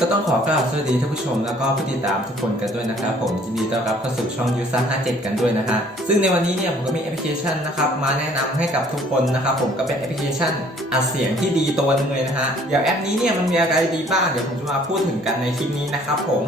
ก็ต้องขอกล่าวสวัสดีท่านผู้ชมแล้วก็ผู้ติดตามทุกคนกันด้วยนะครับผมยินดีต้อนรับเข้าสู่ช่องยูซ่า57 กันด้วยนะฮะซึ่งในวันนี้เนี่ยผมก็มีแอปพลิเคชันนะครับมาแนะนำให้กับทุกคนนะครับผมก็เป็นแอปพลิเคชันอัดเสียงที่ดีตัวหนึงเลยนะฮะเดี๋ยวแอปนี้เนี่ยมันมีอะไรดีบ้างเดี๋ยวผมจะมาพูดถึงกันในคลิปนี้นะครับผม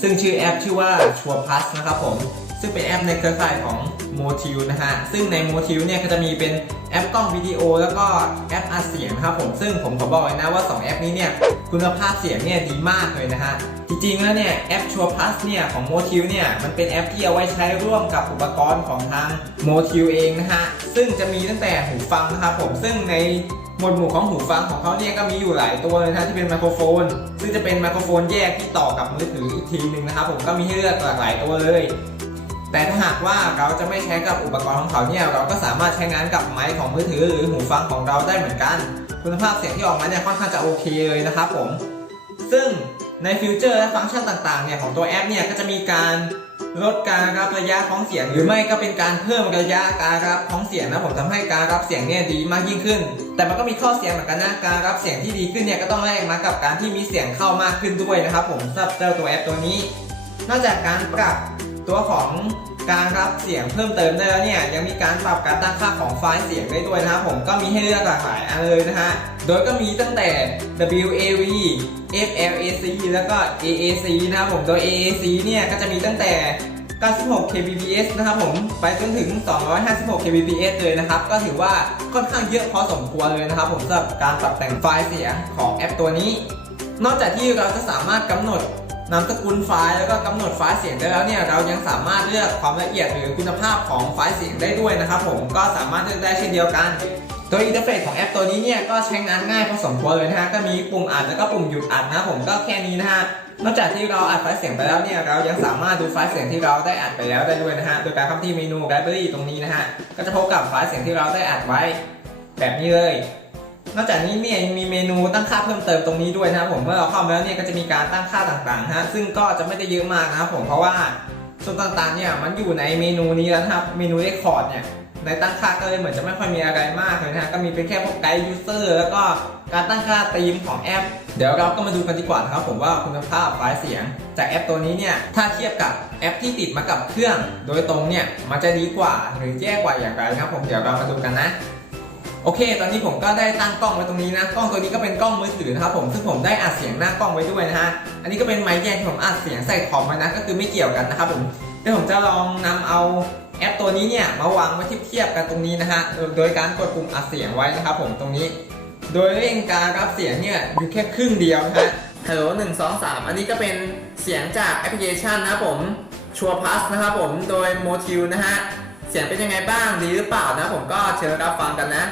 ซึ่งชื่อแอปชื่อว่าชัวพัสนะครับผม ซึ่งเป็นแอปในเครือข่ายของ m o t i l นะฮะ ซึ่งใน m o t i l เนี่ยก็จะมีเป็นแอปกล้องวิดีโอ แล้วก็แอปอัดเสียงนะครับผม ซึ่งผมขอบอกเลยนะว่า 2 แอปนี้เนี่ยคุณภาพเสียงเนี่ยดีมากเลยนะฮะ จริงๆแล้วเนี่ยแอป Sure Plus เนี่ยของ m o t i l เนี่ยมันเป็นแอปที่เอาไว้ใช้ร่วมกับอุปกรณ์ของทาง m o t i l เองนะฮะ ซึ่งจะมีตั้งแต่หูฟังนะครับผม ซึ่งในหมวดหมู่ของหูฟังของเขาเนี่ยก็มีอยู่หลายตัวเลยนะที่เป็นไมโครโฟน ซึ่งจะเป็นไมโครโฟนแยกที่ต่อกับมือถืออีกทีหนึ่งนะครับผมก็มีให้เลือกหลากหลายตัวเลย แต่ถ้าหากว่าเราจะไม่ใช้กับอุปกรณ์ของเขาเนี่ยเราก็สามารถใช้งานกับไมค์ของมือถือหรือหูฟังของเราได้เหมือนกัน คุณภาพเสียงที่ออกมาเนี่ยค่อนข้างจะโอเคเลยนะครับผม ซึ่งในฟิวเจอร์และฟังก์ชันต่างๆเนี่ยของตัวแอปเนี่ยก็จะมีการลดการรับระยะของเสียง หรือไม่ก็เป็นการเพิ่มระยะการรับของเสียงนะผมทำให้การรับเสียงเนี่ยดีมากยิ่งขึ้น แต่มันก็มีข้อเสียเหมือนกันนะการรับเสียงที่ดีขึ้นเนี่ยก็ต้องแลกมากับการที่มีเสียงเข้ามากขึ้นด้วยนะครับผมสำหรับเจ้าตัวแอปตัวนี้ นอกจากการปรับ ตัวของการรับเสียงเพิ่มเติมได้แล้วเนี่ยยังมีการปรับการตั้งค่าของไฟล์เสียงได้ด้วยนะครับผมก็มีให้เลือกหลากหลายอันเลยนะฮะโดยก็มีตั้งแต่ WAV FLAC แล้วก็ AAC นะครับผมโดย AAC เนี่ยก็จะมีตั้งแต่96 kbps นะครับผมไปจนถึง 256 kbps เลยนะครับ ก็ถือว่าค่อนข้างเยอะพอสมควรเลยนะครับ ผมสำหรับการปรับแต่งไฟล์เสียงของแอปตัวนี้ นอกจากที่เราจะสามารถกำหนด นามสกุลไฟล์แล้วก็กำหนดไฟล์เสียงได้แล้วเนี่ยเรายังสามารถเลือกความละเอียดหรือคุณภาพของไฟล์เสียงได้ด้วยนะครับผมก็สามารถเลือกได้เช่นเดียวกันโดยอินเทอร์เฟซของแอปตัวนี้เนี่ยก็ใช้งานง่ายพอสมควรเลยนะฮะก็มีปุ่มอัดแล้วก็ปุ่มหยุดอัดนะผมก็แค่นี้นะฮะนอกจากที่เราอัดไฟล์เสียงไปแล้วเนี่ยเรายังสามารถดูไฟล์เสียงที่เราได้อัดไปแล้วได้ด้วยนะฮะโดยการเข้าที่เมนู Library ตรงนี้นะฮะก็จะพบกับไฟล์เสียงที่เราได้อัดไว้แบบนี้เลย นอกจากนี้เนี่ยยังมีเมนูตั้งค่าเพิ่มเติมตรงนี้ด้วยนะครับผมเมื่อเราเข้ามาแล้วเนี่ยก็จะมีการตั้งค่าต่างๆฮะซึ่งก็จะไม่ได้เยอะมากนะครับผมเพราะว่าส่วนต่างๆเนี่ยมันอยู่ในเมนูนี้แล้วครับเมนูเรคคอร์ดเนี่ยในตั้งค่าก็เลยเหมือนจะไม่ค่อยมีอะไรมากเลยนะก็มีเป็นแค่พวกไกด์ยูเซอร์แล้วก็การตั้งค่าธีมของแอป เดี๋ยวเราก็มาดูกันดีกว่านะครับผมว่าคุณภาพไฟล์เสียง จากแอปตัวนี้เนี่ยถ้าเทียบกับแอปที่ติดมากับเครื่อง โดยตรงเนี่ยมันจะดีกว่าหรือแย่กว่าอย่างไรครับผมเดี๋ยวเรามาดูกันนะ โอเค ตอนนี้ผมก็ได้ตั้งกล้องไว้ตรงนี้นะ กล้องตัวนี้ก็เป็นกล้องมือถือนะครับผม ซึ่งผมได้อัดเสียงหน้ากล้องไว้ด้วยนะฮะ อันนี้ก็เป็นไมค์แยกที่ผมอัดเสียงใส่คอมไว้นะ ก็คือไม่เกี่ยวกันนะครับผม เดี๋ยวผมจะลองนำเอาแอปตัวนี้เนี่ยมาวางไว้เทียบกันตรงนี้นะฮะ โดยการกดปุ่มอัดเสียงไว้นะครับผมตรงนี้ โดยเร่งการรับเสียงเนี่ยอยู่แค่ครึ่งเดียวนะฮะฮัลโหลหนึ่งสองสามอันนี้ก็เป็นเสียงจากแอปพลิเคชันนะครับผมชัวร์พัสนะครับผม โดยโมทิวนะฮะ เสียงเป็นยังไงบ้างดีหรือเปล่านะผมก็เชิญรับฟังกันนะ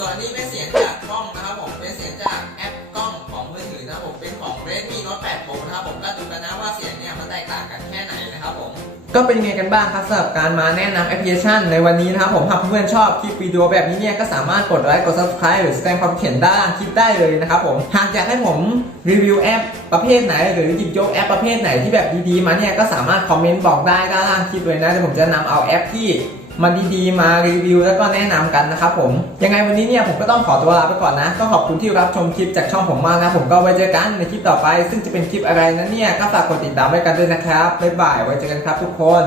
ส่วนนี้เป็นเสียงจากกล้องนะครับผมเป็นเสียงจากแอปกล้องของมือถือนะครับผมเป็นของ Redmi Note 8 Pro นะครับผมก็ดูกันนะว่าเสียงเนี่ยมันแตกต่างกันแค่ไหนนะครับผม ก็เป็นยังไงกันบ้างครับสำหรับการมาแนะนำแอปพลิเคชันในวันนี้นะครับผมหากเพื่อนๆชอบคลิปวิดีโอแบบนี้เนี่ยก็สามารถกดไลค์กด subscribe หรือแสดงความเห็นด้านล่างคลิปได้เลยนะครับผมหากอยากให้ผมรีวิวแอปประเภทไหน หรือหยิบยกแอปประเภทไหนที่แบบดีๆมาเนี่ยก็สามารถคอมเมนต์บอกได้ด้านล่างคลิปเลยนะเดี๋ยวผมจะนำเอาแอปที่ มาดีๆ มารีวิวแล้วก็แนะนำกันนะครับผม ยังไงวันนี้เนี่ยผมก็ต้องขอตัวลาไปก่อนนะ ก็ขอบคุณที่รับชมคลิปจากช่องผมมากนะ ผมก็ไว้เจอกันในคลิปต่อไป ซึ่งจะเป็นคลิปอะไรนั้นเนี่ยก็ฝากกดติดตามไว้กันด้วยนะครับบ๊ายบายไว้เจอกันครับทุกคน